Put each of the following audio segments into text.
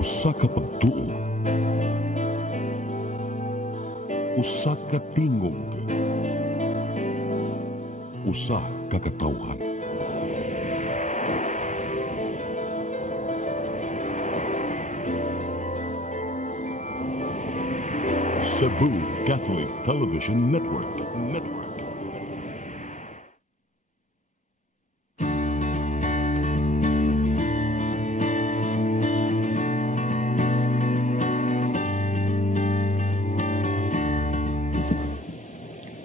Usa ka pagtuo, usa ka tingog, usa ka katawhan. Cebu Catholic Television Network.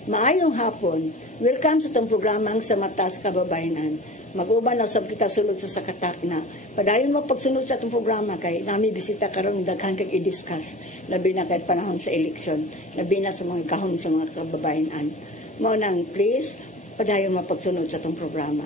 Maayong hapon. Welcome sa itong programang sa Matas Kababayanan. Mag-uban na sab kita sulod sa sakatak na. Padayon mo pagsunod sa itong programa kay nami bisita karon daghan kag i-discuss. Labi na kay panahon sa eleksyon. Labi na sa mga kahon sa mga kababayanan. Mao nang please, padayon mo pagsunod sa itong programa.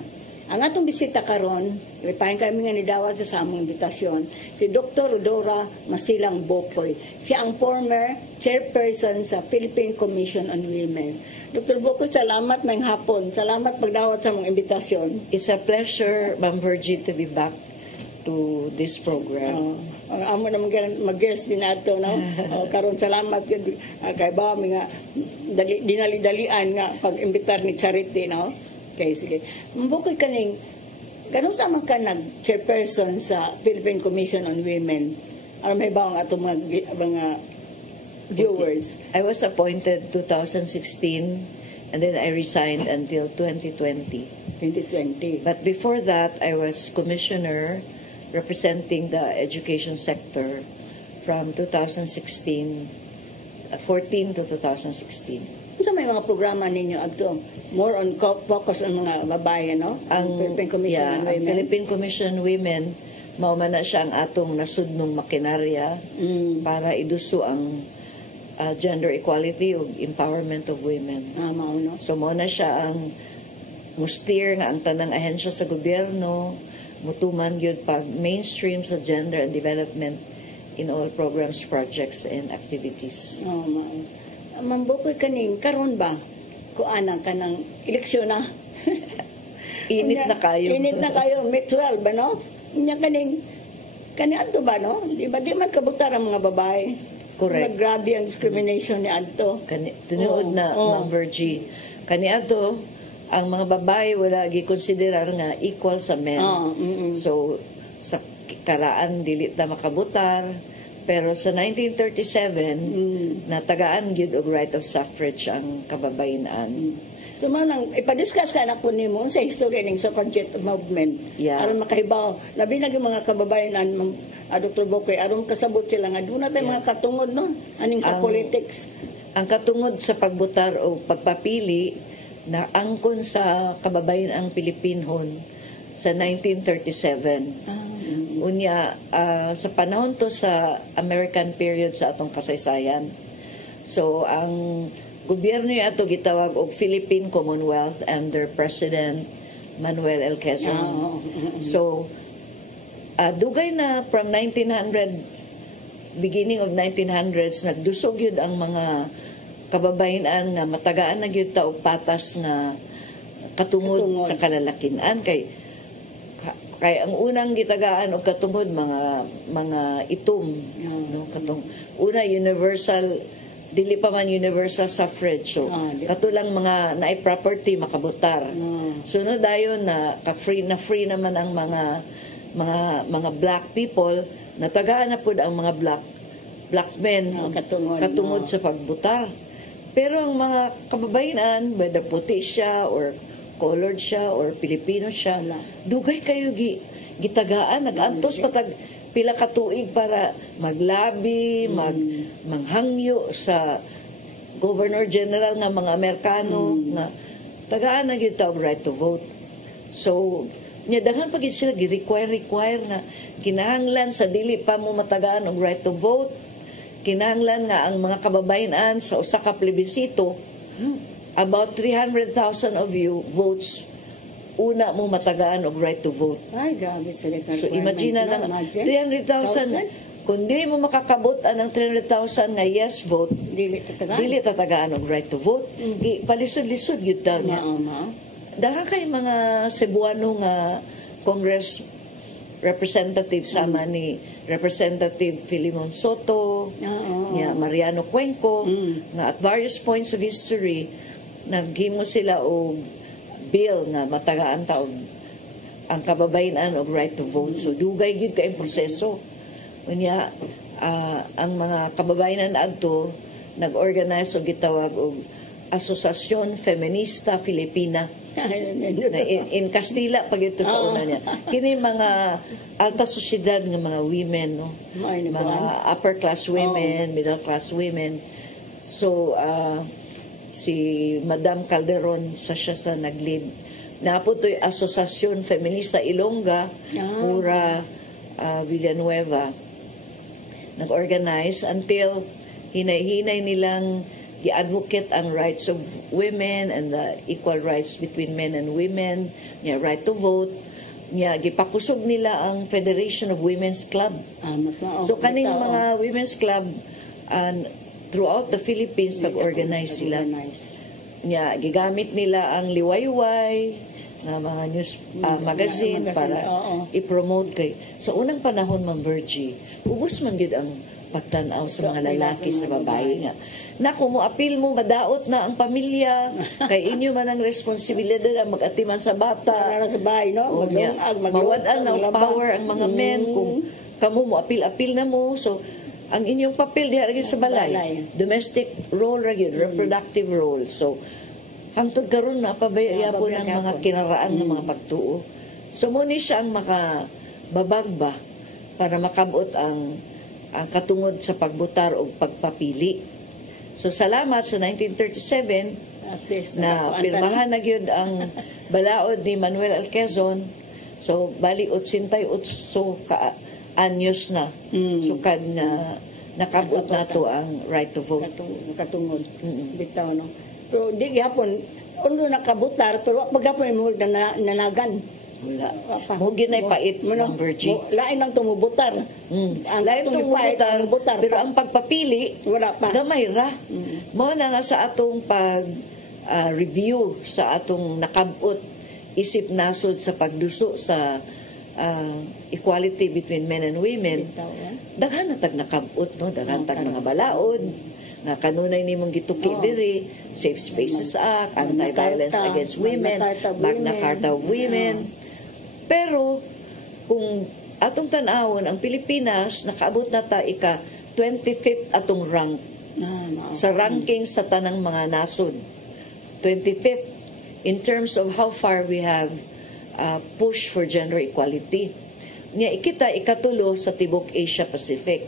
Ang atong bisita karon, ipahin kami nga nidawat sa among imbitasyon, si Dr. Rodora Masilang Bokoy. Siya ang former chairperson sa Philippine Commission on Women. Dr. Bokoy, salamat mayang hapon. Salamat pagdawat sa among imbitasyon. It's a pleasure, Ma'am Virgie, to be back to this program. Amo na mag-guest din nato, no? Karon salamat yun. Kay ba, nga dinali-dalian nga pag-imbitar ni Charity, no? Okay, sige. Bukoy kaning, ganun sa man ka nag-chairperson sa Philippine Commission on Women? Ano may ba ang atong mga viewers? Okay. I was appointed 2016 and then I resigned until 2020. 2020. But before that, I was commissioner representing the education sector from 2014 to 2016. Sa may mga programa ninyo adto, more on focus on mga babae, no? Ang Philippine Commission on Women. Philippine Commission on Women, mao na siya ang atong nasudnong makinarya para iduso ang gender equality o empowerment of women. Mao, no? So mao na siya ang musteer nga ang tanang ahensya sa gobyerno, mutuman gyud pag mainstream sa gender and development in all programs, projects, and activities. Mao. Mambukoy kaning karon ba kuana kanang eleksyon na? Init na kayo. Init na kayo, May 12 ba, no? Inya kaning adto ba, no? Di man kabutar ang mga babae. Correct. Grabe ang discrimination ni adto. Tinuod na, Ma'am Virgie. Adto, ang mga babae wala gikonsiderar nga equal sa men. So, sa karaan, dili ta makabutar. Pero sa 1937, natagaan gyud og right of suffrage ang kababayenan. So manang ipa-discuss ka na po nimo sa history ning suffragette movement. Yeah. Aron makahibaw, labi na gyud mga kababayenan, Dr. Bokoy, aron kasabot sila nga doon natin mga katungod, no? Aning ka-politics. Ang katungod sa pagbutar o pagpapili na angkon sa kababayan ang Pilipinhon sa 1937. Unya, sa panahon to sa American period sa atong kasaysayan. So, ang gobyerno yung ato gitawag og Philippine Commonwealth under President Manuel L. Quezon. So, dugay na from 1900, beginning of 1900s, nagdusog yun ang mga kababayanan nga matagaan na yun ta og patas na katungod sa kalalakinan. Kay ang unang gitagaan og katungod mga itom, no, katong una universal, dili pa man universal suffrage, so katulang mga naay property makabutar. Sunod dayon na free naman ang mga black people, natagaan na pud ang mga black men katungod sa pagbutar. Pero ang mga kababayan, whether puti siya or colored siya or Pilipino siya, dugay kayo gitagaan, nagantos patag pila ka tuig para maglabi, manghangyo sa Governor General nga mga Amerikano nga tagaan na gyud og right to vote. So nya daghan pa gid sila gi-require na kinahanglan sa dili pa mo matagaan og right to vote, kinahanglan nga ang mga kababayan sa usa ka plebisito, about 300,000 of you votes una mo matagaan og right to vote. Ay, grabe sila. So imagine na lang 300,000 kung di mo makakabot ang 300,000 nga yes vote, dili tatagaan og right to vote. Palisod-lisod gyud ta niya. Daghan kay mga Cebuano nga representative sama ni Representative Filimon Soto, niya Mariano Cuenco, nga at various points of history naghimo sila og bill nga matagaan ta og ang kababayan og right to vote. So dugay gid kay proseso. Unya ang mga kababayan adto nag-organize og gitawag og Asociación Feminista Filipina. In Castilla pag ito sa una niya. Kini mga alta sosyedad ng mga women, no? Mga upper class women, middle class women. So si Madam Calderon siya sa nag-lead. Napo to'y Asociación Feminista Ilongga, Pura Villanueva. Nag-organize until hinay-hinay nilang i-advocate ang rights of women and the equal rights between men and women, niya right to vote, niya gipakusog nila ang Federation of Women's Club. So kaning mga women's club throughout the Philippines nag-organize sila. Niya gigamit nila ang liwayway na mga news magazine para i-promote kay. Sa unang panahon, Ma'am Virgie, ubos man gid ang pagtanaw sa mga lalaki sa babae nga. Naku mo, apil mo, madaot na ang pamilya, kay inyo man ang responsibilidad ang mag-atiman sa bata. Para sa bahay, no? Mawadaan na power ang mga men kung kamo mo, apil-apil na mo. So, ang inyong papel diha lagi sa balay. Domestic role lagi, reproductive role. So, hangtod karon na pabaya po ng mga kinaraan ng mga pagtuo. So, muna siya ang makababagba para makabot ang katungod sa pagbutar o pagpapili. So, salamat sa 1937 na pirmahan na gyud ang balaod ni Manuel L. Quezon. So, bali 88 ka anyos na. So, kad na nakabot na to ang right to vote. Katungod. Bitaw, no? Pero di gihapon, undo nakabutar, pero pagkapon mo nanagan. Wala. Mugin ay pait, Ma'am Virgie. Lain ang tumubutar. Lain tumubutar. Pero ang pagpapili, wala pa. Gamay ra. Mao na nga sa atong pag-review, sa atong nakabot, isip nasod sa pagduso sa equality between men and women. Daghan na tag nakabot, no? Daghan tag mga balaod, nga kanunay nimong gituki diri, Safe Spaces Act, Anti-Violence Against Women, Magna Carta of Women. Pero kung atong tan-awon ang Pilipinas nakaabot na ta ika 25th atong rank sa ranking sa tanang mga nasod. 25th in terms of how far we have pushed for gender equality. Nya ikita ikatulo sa tibok Asia Pacific.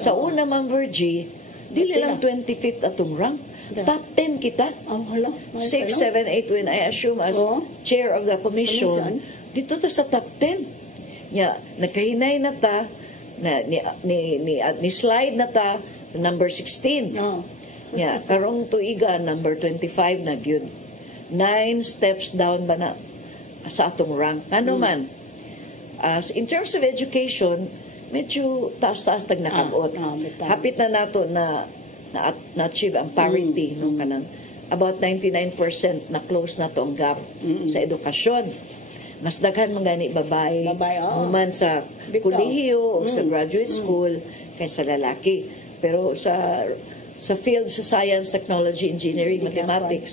Sa una, Ma'am Virgie, dili lang 25th atong rank. Top 10 kita. 6, 7, 8 when I assume as chair of the commission. Dito ta sa top 10. Ya, nagkahinay na ta na ni slide na ta number 16. Ya, karong tuiga number 25 na gyud. 9 steps down ba na sa atong rank. Ano man. In terms of education, medyo taas-taas tag nakabot. Hapit na nato na achieve ang parity no kanang about 99% na close na to ang gap sa edukasyon. Mas daghan man gani babae human sa kolehiyo o sa graduate school kaysa lalaki. Pero sa field sa science, technology, engineering, mathematics,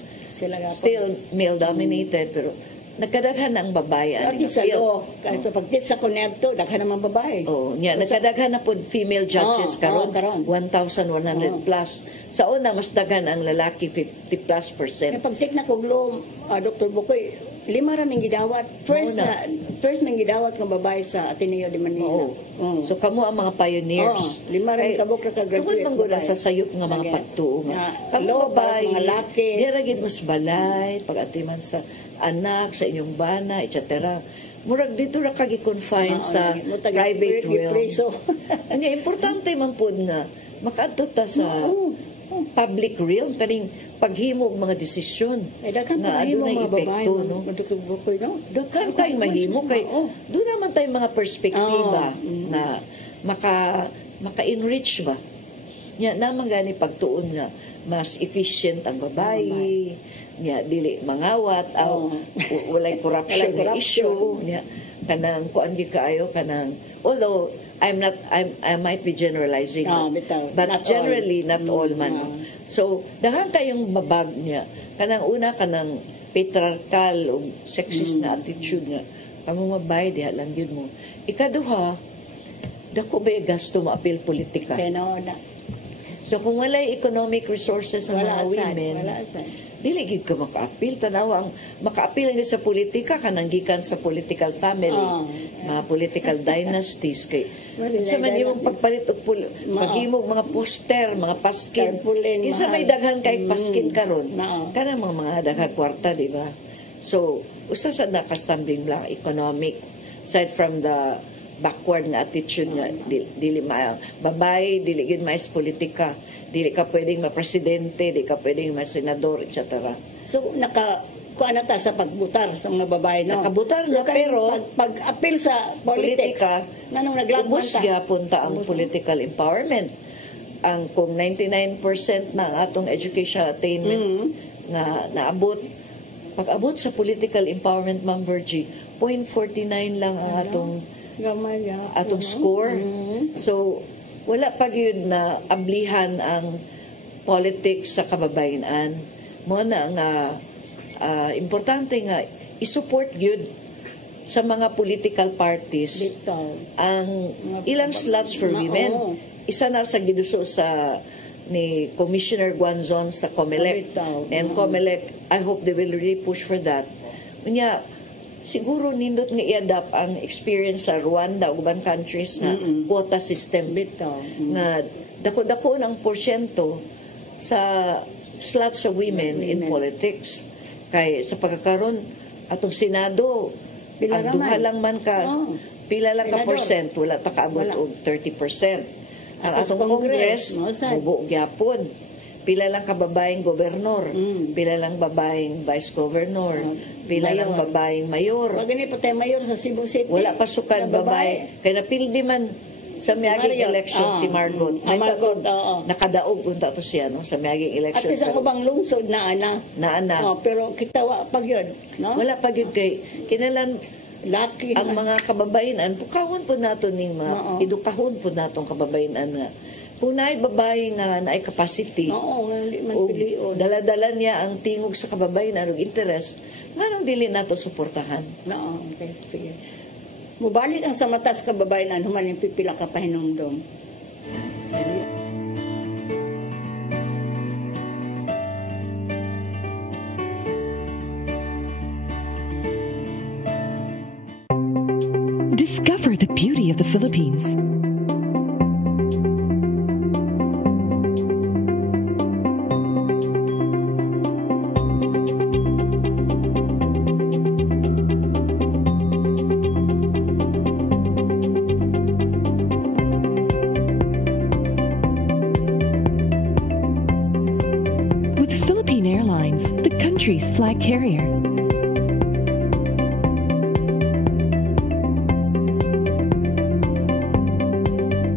still male dominated, pero nagkadaghan ang babae ani sa law kahit sa pagtit sa konekto daghan naman babae. Nagkadaghan na pud female judges karon 1,100 plus. Sa una mas daghan ang lalaki 50+%. Pagtik na kog law, Dr. Bukoy, 5 ra ming gidawat. First ming gidawat ng babae sa Ateneo de Manila. So kamo ang mga pioneers. 5 ra kabok ka graduate. Tungod man sa sayop nga mga pagtuo nga. Kamo babae, mga laki. Dira gid mas balay pag-atiman sa anak, sa inyong bana, etc. Murag dito ra ka gi-confine sa private realm. Anya importante man pud nga makaadto ta sa public realm kaning paghimo og mga desisyon nga adunay epekto, no? Daghan kay mahimo kay doon naman tay mga perspektiba na maka-enrich ba. Nya naman gani pagtuon nga mas efficient ang babae, nya dili mangawat walay corruption na issue, nya kanang kuan gi kaayo kanang, although I might be generalizing, but not generally all. not all man. So dahan kayong babag niya kanang una kanang patriarchal o sexist na attitude nga kamo mabay diha lang gyud mo. Ikaduha, dako ba gasto mo apil politika. So kung walay economic resources ang mga women, dili gid ka maka-appeal. Tanawa ang maka-appeal lang sa politika kanang gikan sa political family, mga political dynasties kay sa man imong pagpalit og paghimog mga poster, mga paskin. Kinsa may daghan kay paskin karon? Kanang mga daghang kwarta, di ba? So usa sa nakastambing lang economic, aside from the backward na attitude nga dili babay, dili gid mais politika, dili ka pwedeng ma-presidente, dili ka pwedeng ma-senador, etc. So kuan na ta sa pagbutar sa mga babae, no? Nakabutar na, pero pag-appeal sa politika nanong naglagman ta. Gyapon ta ang political empowerment. Ang kung 99% na ang atong educational attainment na naabot, pag-abot sa political empowerment, Ma'am Virgie, 0.49 lang ang atong score. So wala pa gyud na ablihan ang politics sa kababayenan. Mo na nga importante nga i-support gyud sa mga political parties ang ilang slots for women. Isa na sa giduso sa ni Commissioner Guanzon sa COMELEC. And COMELEC, I hope they will really push for that. Unya, siguro nindot nga i-adapt ang experience sa Rwanda o ubang countries na quota system na dako-dako ng porsyento sa slots sa women in politics. Kay sa pagkakaroon atong Senado, ang duha lang man ka, pila lang ka percent, wala ta kaabot og 30%. Ang atong Congress, mubo gyapon. Pila lang ka babaeng gobernador, pila lang babaeng vice governor, pila lang babaeng mayor. Magani pa tayo mayor sa Cebu City. Wala pasukan babae. Kaya napildi man sa miyaging election si Margot. Margot, nakadaog unta to siya no sa miyaging election. At isang ubang lungsod na ana. Pero kita wa pag yun, no? Wala pag yun kay kinalan laki ang mga kababayenan, pukawon po nato ning mga edukahon po natong kababayenan na kung naay babae nga naay capacity, dala-dala niya ang tingog sa kababayenan ug interest, nganong dili nato suportahan. Okay, sige. Mubalik ang sa matas kababayenan human yung pipila ka pahinumdom. Discover the beauty of the Philippines. With Philippine Airlines, the country's flag carrier.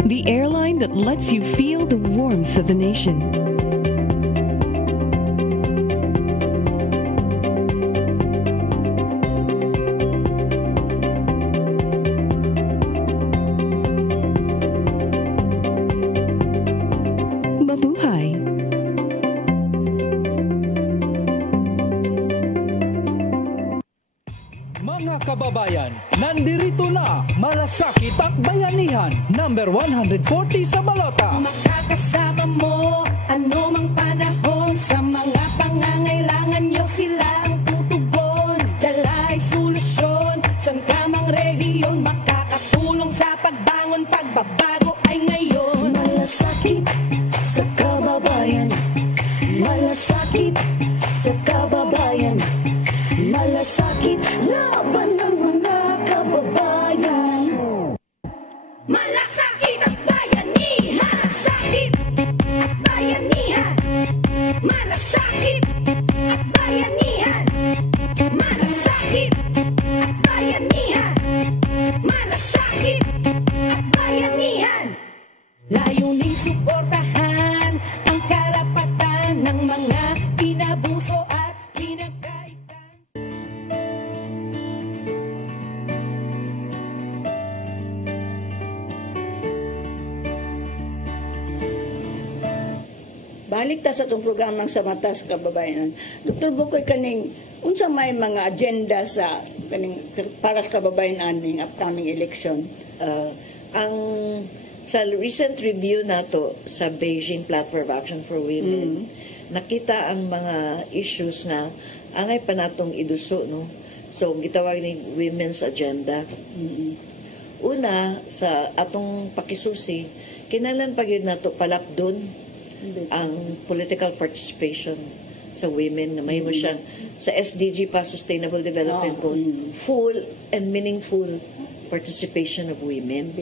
The airline that lets you feel the warmth of the nation. Mabuhay! Mga kababayan, nandirito na Malasakit at Bayanihan, number 140 sa Balota. Makakasama mo anumang panahon, sa mga pangangailangan nyo sila ang tutugon. Dalay solusyon sa kamang rehiyon, makakatulong sa pagbangon, pagbabago ay ngayon. Malasakit sa kababayan, malasakit sa kababayan, malasakit laban ng mga kababayan. Malasakit at bayanihan, sakit at bayanihan, malasakit at bayanihan, malasakit at bayanihan, malasakit at bayanihan. balik ta sa itong programang sa mata sa kababayan. Dr. Bukoy, kaning unsa may mga agenda sa kaning para sa kababayan aning upcoming election? Ang sa recent review nato sa Beijing Platform of Action for Women, nakita ang mga issues na angay pa natong iduso, no? So gitawag ni Women's Agenda. Una, sa atong pakisusi, kinahanglan pa gyud nato palakdon ang political participation sa women na mahimo siya sa SDG pa, Sustainable Development Goals, full and meaningful participation of women.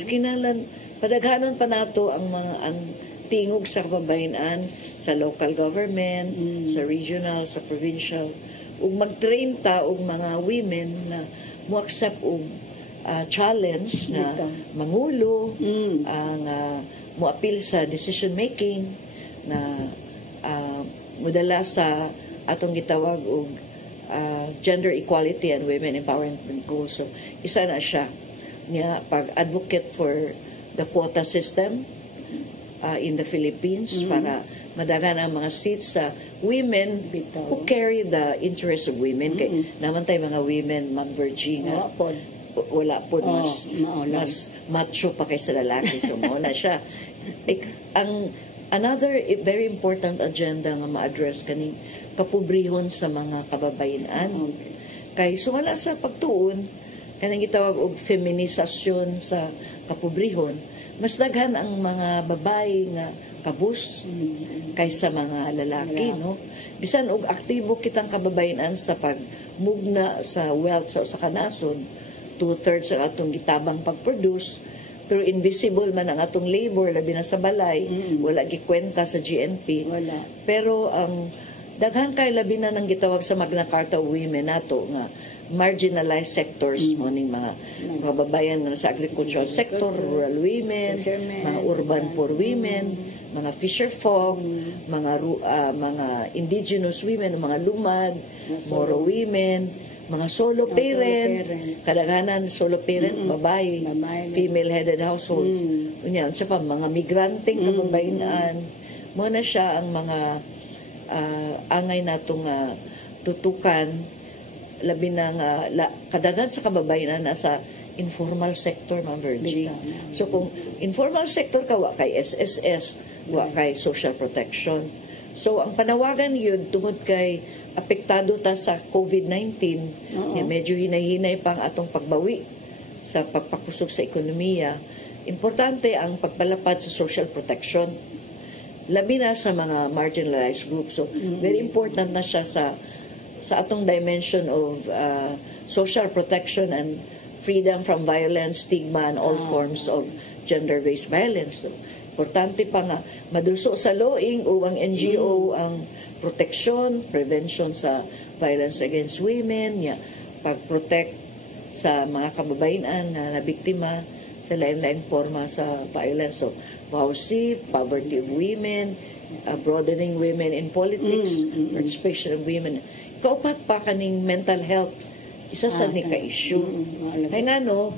So kinahanglan padaghanon pa nato ang mga ang tingog sa kababayan sa local government, sa regional, sa provincial, ug mag-train ta og mga women na mo-accept og challenge na mangulo, ang mo-appeal sa decision making na mudala sa atong gitawag og gender equality and women empowerment goals. So isa na siya niya pag-advocate for the quota system in the Philippines para madagan ang mga seats sa women who carry the interest of women. Kay naman tayo mga women, Ma'am Virginia, wala po mas macho pa kaysa lalaki. So muna siya. Another very important agenda nga ma-address kaning kapobrehon sa mga kababayan. Kay sumala sa pagtuon, kanang gitawag og feminisasyon sa kapobrehon, mas daghan ang mga babae nga kabus kaysa mga lalaki, no? Bisan og aktibo kitang kababayan sa pagmugna sa wealth sa usa ka nasod, 2/3 ang atong gitabang pag-produce, pero invisible man ang atong labor labi na sa balay, wala gikwenta sa GNP. Wala. Pero ang daghan kay labi na nang gitawag sa Magna Carta of Women nato nga marginalized sectors mo ning mga kababayan nga sa agricultural sector, rural women, mga urban poor women, mga fisher folk, mga indigenous women, mga lumad, Moro women, mga solo parent, kadaghanan solo parent, babae, female-headed households. Unya, sa pa, mga migranteng kababayan, mo na siya ang mga angay natong tutukan, labi na nga kadaghan sa kababayan na sa informal sector, Ma'am Virgie. So kung informal sector ka, wa kay SSS, wa kay social protection. So ang panawagan yun tungod kay apektado ta sa COVID-19, medyo hinay-hinay pang atong pagbawi sa pagpakusog sa ekonomiya. Importante ang pagpalapad sa social protection, labi na sa mga marginalized groups. So very important na siya sa atong dimension of social protection and freedom from violence, stigma, and all forms of gender-based violence. So, importante pa nga madulso sa looing o ang NGO ang protection, prevention sa violence against women, pag-protect sa mga kababayan na nabiktima sa lain-lain forma sa violence. So, VAUSI, poverty of women, broadening women in politics, participation of women. Kaupat pa kaning mental health, isa sa ni ka-issue. Kaya nga no,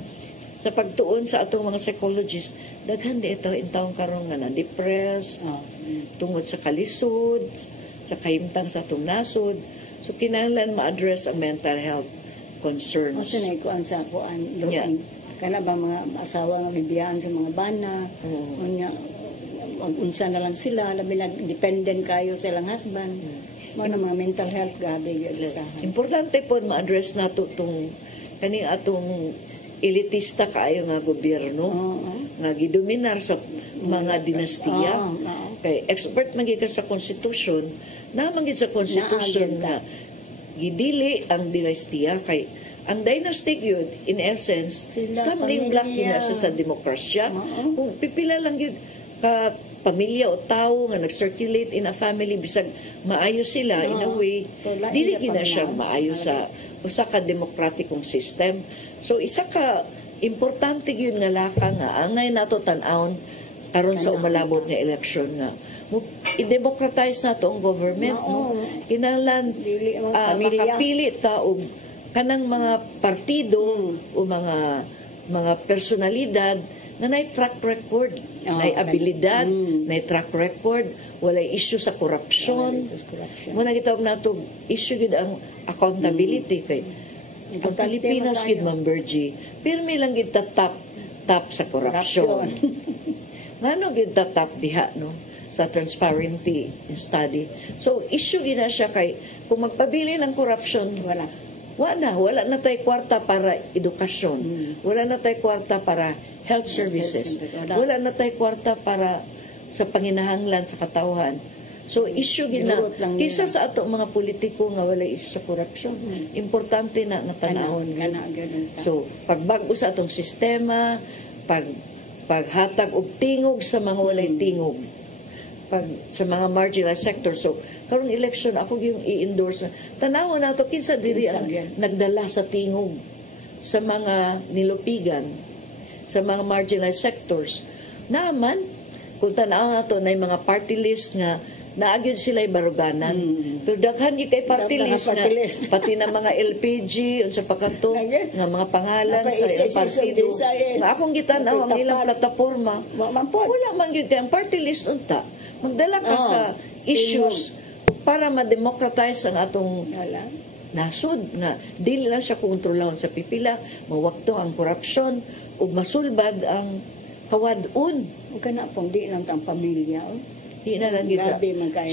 sa pagtuon sa atong mga psychologists, daghan di ito intawong karon nga na-depressed, tungod sa kalisod, sa kahimtang sa atong nasod. So kinahanglan ma-address ang mental health concerns. Kasi naikuan sa kuan, kana ba mga asawa nga bibiyahan sa mga bana, unsa na lang sila, labi na dependent kayo sa ilang husband. Mga mental health, grabe yung isahan. Importante po ma-address na itong kaning atong elitista kaayo nga gobyerno nga gidominar sa mga dinastiya. Kay expert man gid sa constitution, naman gid sa constitution nga gidili ang dinastiya kay ang dynasty yun, in essence, stumbling block din sa demokrasya. Kung pipila lang yun ka pamilya o tao nga nag-circulate in a family, bisag maayo sila in a way, dili gina siya maayo sa usa ka demokratikong system. So isa ka importante gyud nga laka nga angay nato tan-awon karon sa umalabot nga election nga i-democratize nato ang government, no? Kinahanglan makapili ta og kanang mga partido o mga personalidad na nay track record, nay abilidad, nay track record, walay issue sa korupsyon. Muna gitawag nato issue gid ang accountability kay ang Pilipinas gid Ma'am Bergie, pirmi lang gid top sa korupsyon. Ngano gid top diha no sa transparency study. So issue gid na siya kay kung magpabili ng korupsyon, wala na tay kwarta para edukasyon. Wala na tay kwarta para health services. Wala na tay kwarta para sa panginahanglan sa katawhan. So issue gina kisa sa ato mga politiko nga wala issue sa korupsyon. Importante na nga tanawon. So pagbago sa atong sistema, paghatag og tingog sa mga walay tingog, sa mga marginalized sector. So karong election ako yung i-endorse na tanawon nato kinsa diri ang nagdala sa tingog sa mga nilupigan, sa mga marginalized sectors. Naman kung tanaw nato na mga party list nga naagyon sila baruganan. Pero daghan kay party list na pati na mga LPG unsa pa kadto nga mga pangalan sa ilang partido. Nga akong gitanaw ang ilang plataporma. Wala man gyud ang party list unta. Magdala ka sa issues para ma-democratize ang atong nasod nga dili lang siya kontrolahon sa pipila, mawakto ang korupsyon ug masulbad ang kawadun. Kana pong di lang ang pamilya. Di na lang gila.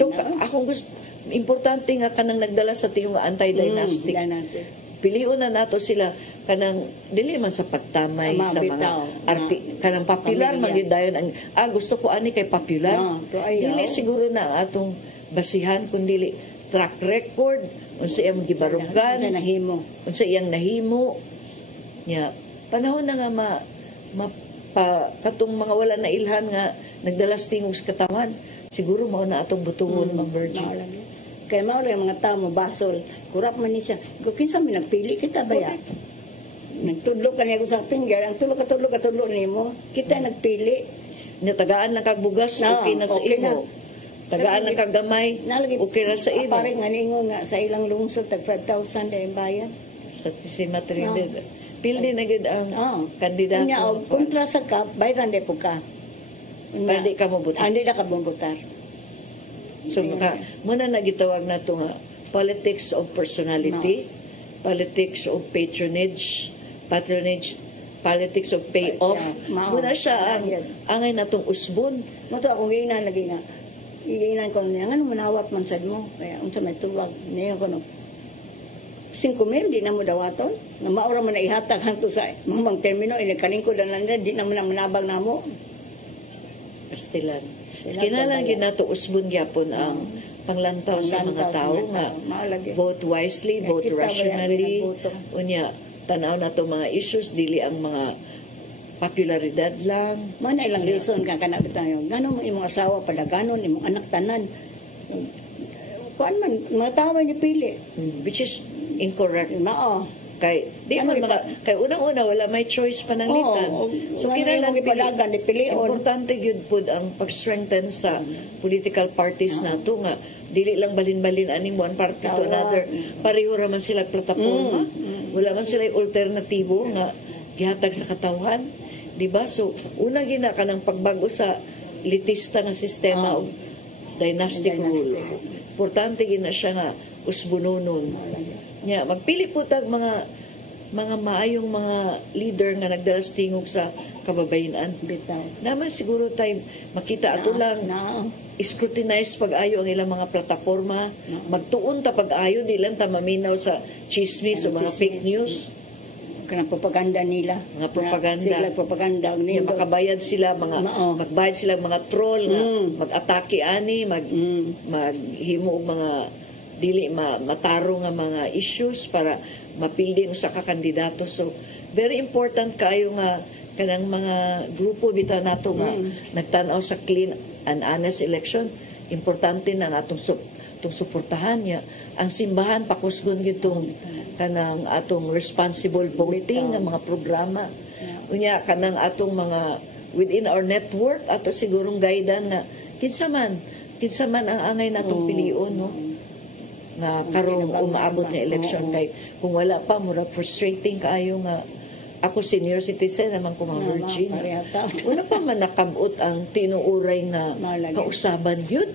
So akong gusto importante nga kanang nagdala sa tingog nga anti-dynastic. Piliun na nato sila kanang dili man sa pagtamay sa mga kanang popular magidayon ang gusto ko ani kay popular. Dili siguro na ang atong basihan kundi track record unsa iyang gibarugan, unsa iyang nahimo. Nya panahon na nga katong mga wala na ilhan nga nagdalas tingog sa katawan. Siguro mao na atong butuhon Ma'am Bergie. Kaya mao lang mga tao basol, kurap man ni siya. Kung kinsa mi nagpili kita ba ya? Nagtudlo kaniya ko sa finger, ang tulo nimo. Kita nagpili. Natagaan lang kag bugas, okay na sa imo. Tagaan lang kag gamay, okay na sa imo. Pare nga ningo nga sa ilang lungsod tag 5,000 dayong bayad. Sa Tisima Trinidad. Pildi na gid ang kandidato. Nya kontra sa kap, bayran de po ka. Hindi ka mabutar. Hindi na ka mabutar. So muna na gitawag na ito nga politics of personality, politics of patronage, politics of payoff. Muna siya ang angay na itong usbon. Mato akong giinan lagi nga. Giinan ko niya, nga manawat man sad mo. Kaya unsa may tuwag niya ko no. 5,000 di na mo dawaton. Na maura mo na ihatag hangtod sa mamang termino inakalingkod lang di na mo na manabang namo. Pastilan. Kinalang ginato usbon gyapon ang panglantaw sa mga tao nga vote wisely, vote rationally. Unya tanaw na to mga issues dili ang mga popularidad lang. Mana ilang reason ka kana bitayo. Ngano mo imong asawa padaganon, imong anak tanan. Kuan man mga tao ni pili, which is incorrect. Kay di man kay unang-una wala may choice pananglitan. So kinahanglan gipalagan ni pilion. Importante gyud pud ang pag-strengthen sa political parties nato nga dili lang balin-balin ani one party to another. Pareho ra man sila plataporma. Wala man sila alternatibo nga gihatag sa katawhan. Diba? So una gina kanang pagbago sa elitista nga sistema og dynastic rule. Importante gina siya nga usbunonon. Nya magpili po tag mga maayong mga leader nga nagdalas tingog sa kababayan. Naman siguro tayo makita ato lang scrutinize pag-ayo ang ilang mga plataforma. Magtuon ta pag-ayo di lang ta maminaw sa chismis o mga fake news. Kanang propaganda nila. Mga propaganda. Sila propaganda. Makabayad sila, magbayad sila mga troll nga mag-atake ani, maghimo og mga dili mataro nga mga issues para mapildi sa kakandidato. So very important kayo nga kanang mga grupo bitaw nato nga nagtan-aw sa clean and honest election. Importante na atong suportahan niya ang simbahan pakusgon gitong kanang atong responsible voting nga mga programa. Unya kanang atong mga within our network ato sigurong guidan na kinsa man ang angay natong pilion no nga karong umaabot nga election kay kung wala pa mura frustrating kaayo nga ako senior citizen naman ko mga virgin. Wala pa man nakamot ang tinuuray na kausaban yun.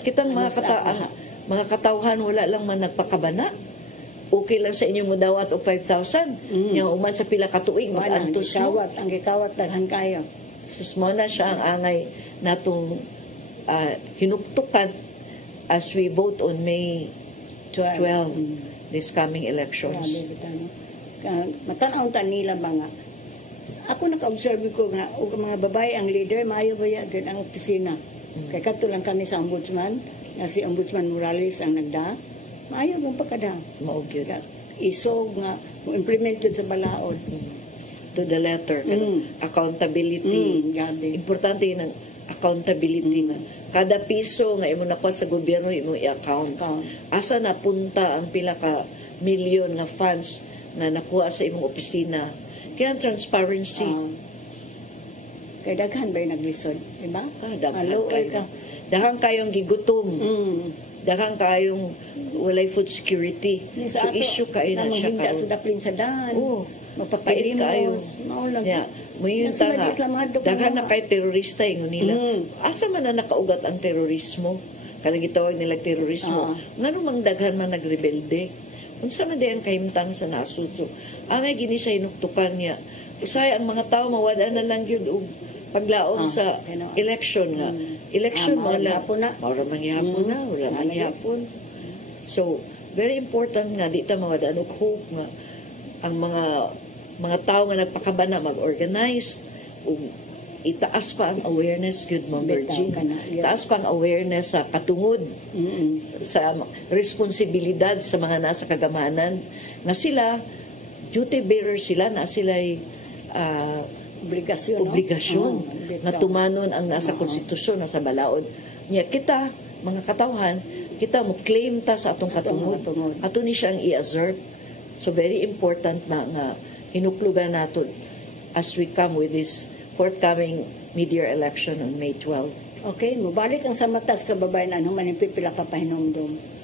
Kitang mga katawhan wala lang man nagpakabana. Okay lang sa inyo mo dawat o 5,000. Uman sa pila katuig mag-antos mo. Ang gikawat daghan kayo. Sus mo na siya ang angay natong hinuptukan as we vote on May 12 this coming elections. Matanaw ta nila mga ako naka-observe ko nga mga babae ang leader maayo ba yan ang opisina. Kaya kato lang kami sa ombudsman na si Ombudsman Morales ang nagda maayo mong pagkada maugyod isog nga implement yun sa balaod to the letter accountability importante yun ang accountability na kada piso nga imo nakuha sa gobyerno imo i-account asa napunta ang pila ka milyon na funds na nakuha sa imong opisina kaya transparency kaya daghan ba yung naglisod diba? Daghang kayong gigutom daghang kayong walay food security so issue kayo na siya kayo sa daplin sa daan mapapait kayo mayroon nga daghan na kay terorista yung nila asa man na nakaugat ang terorismo kaya gitawag nila terorismo nga mang daghan man nagrebelde unsa man diyan kahimtang sa nasud so angay gini siya inuktukan niya usay ang mga tao mawada na lang yun paglaom sa election nga election wala mangyapon na so very important nga di ta mawada og hope nga ang mga tao nga nagpakabana mag-organize itaas pa ang awareness good mo Virgin itaas pa ang awareness sa katungod sa responsibilidad sa mga nasa kagamanan na sila duty bearer sila na sila'y obligasyon na tumanon ang nasa konstitusyon nasa balaod niya kita mga katawhan kita mo claim ta sa atong katungod ato ni siyang i-assert so very important na nga hinuplugan nato as we come with this forthcoming mid-year election on May 12. Okay, mubalik ang sa matas kababayan anong manipipila ka pahinomdom.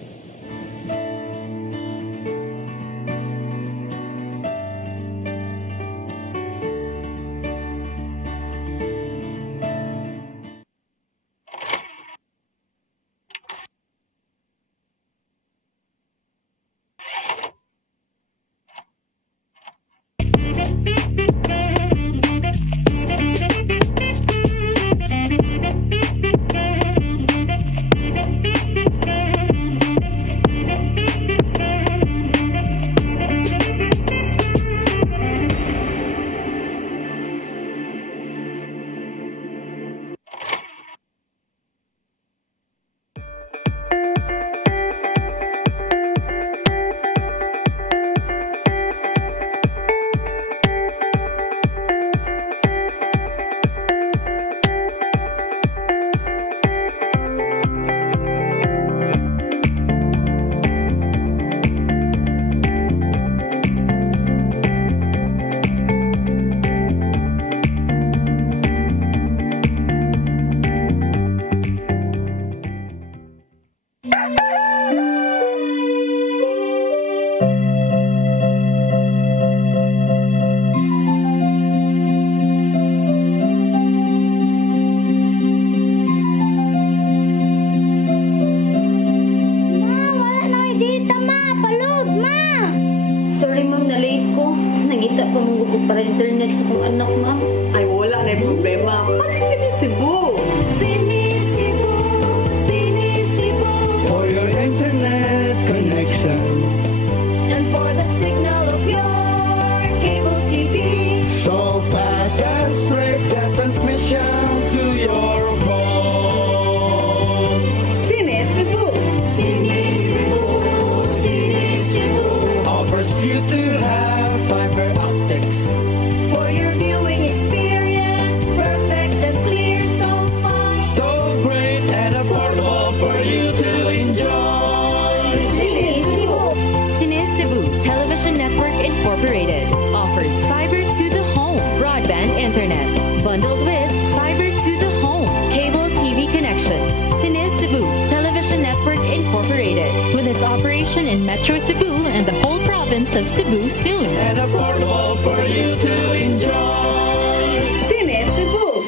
of Cebu soon. And affordable for you to enjoy. Cine Cebu.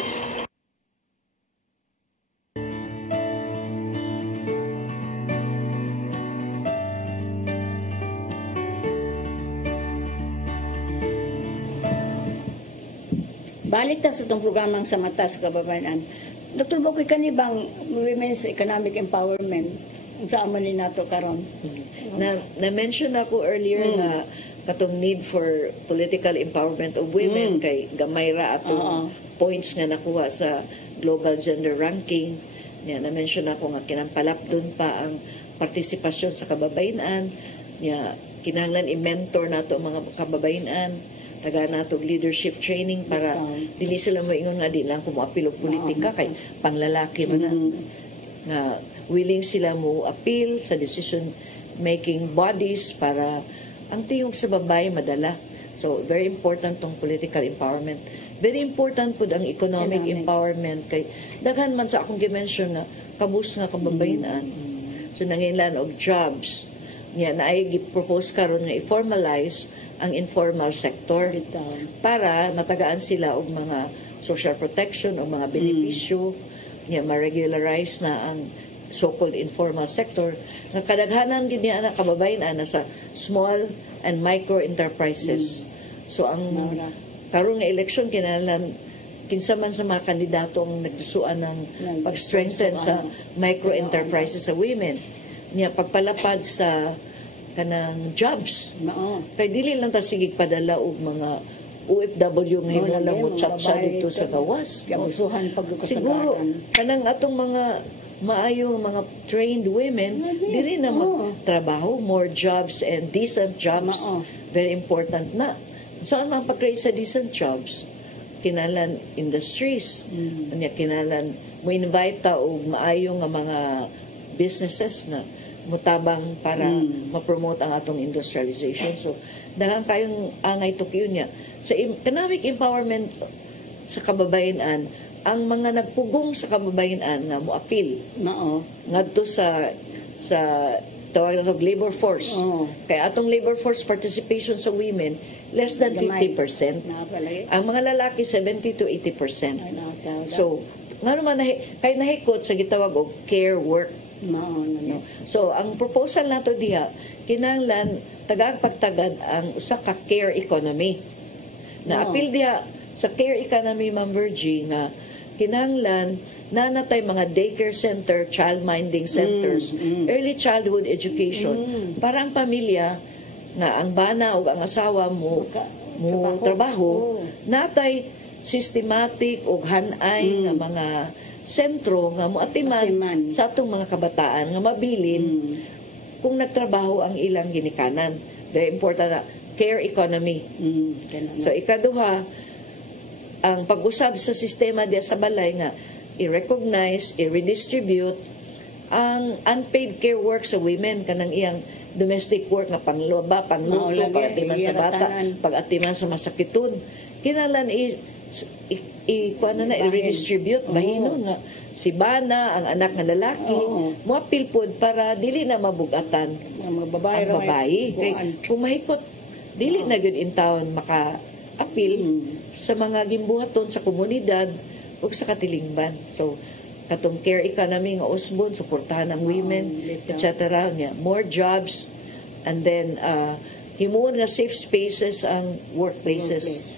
Balik ta sa itong programang sa mata sa kababayan. Dr. Bokoy, kanibang women's economic empowerment sa aman ni nato karon? Na-mention ako earlier na katong need for political empowerment of women kay gamay ra atong points na nakuha sa global gender ranking. Na-mention ako nga kinampalap dun pa ang partisipasyon sa kababayan. Kinahanglan i-mentor nato ang mga kababayan, taga nato leadership training para dili sila moingon nga di lang kumuapil og politika kay panglalaki man na willing sila mo appeal sa decision making bodies para ang tiyong sa babae madala. So very important tong political empowerment. Very important pud ang economic empowerment kay daghan man sa akong gi-mention na kabus nga kababayan. So nanginlan og jobs. Naay gi-propose karon nga i-formalize ang informal sector para natagaan sila og mga social protection o mga benepisyo, ma-regularize na ang so-called informal sector nga kadaghanan gid niya na kababayan na sa small and micro enterprises. So ang karon nga election kinahanglan kinsa man sa mga kandidato ang nagdusuan ng pag-strengthen sa micro enterprises sa women niya pagpalapad sa kanang jobs. Kay dili lang ta sigig padala og mga OFW nga himong lang mo chapsa dito sa gawas. Siguro kanang atong mga maayong mga trained women dili na magtrabaho, more jobs and decent jobs. Very important na. Saan man pag-create sa decent jobs? Kinalan industries. Kinalan mo invite ta og maayong nga mga businesses na mutabang para ma-promote ang atong industrialization. So, daghang kayong angay tukyo niya. Sa economic empowerment sa kababayan, ang mga nagpugong sa kababayan nga mo-appeal. Ngadto sa tawag na labor force. Kaya atong labor force participation sa women, less than 50%. Ang mga lalaki, 70 to 80%. So, nga naman, kaya nahikot sa gitawag og care work. So, ang proposal nato diha, kinahanglan tagag-pagtagad ang usa ka care economy. Na-appeal diha sa care economy, Ma'am Virgie, nga kinahanglan nanatay mga daycare center, child minding centers, early childhood education, para ang pamilya nga ang bana o ang asawa mo trabaho, natay systematic o hanay nga mga sentro nga moatiman sa atong mga kabataan nga mabilin kung nagtrabaho ang ilang ginikanan. Very important na care economy. So ikaduha, ang pag-usab sa sistema diya sa balay nga i-recognize, i-redistribute ang unpaid care work sa women kanang iyang domestic work nga pangloba, pangluto, pag-atiman sa bata, pag-atiman sa masakitun. Kinalan i-redistribute bahino nga si bana ang anak nga lalaki moapil pod para dili na mabugatan ang babae kay kung mahikot dili na gyud in town maka-apil sa mga gimbuhaton sa komunidad ug sa katilingban. So katong care economy nga usbon suportahan ang women etc. more jobs and then himuon nga safe spaces ang workplaces.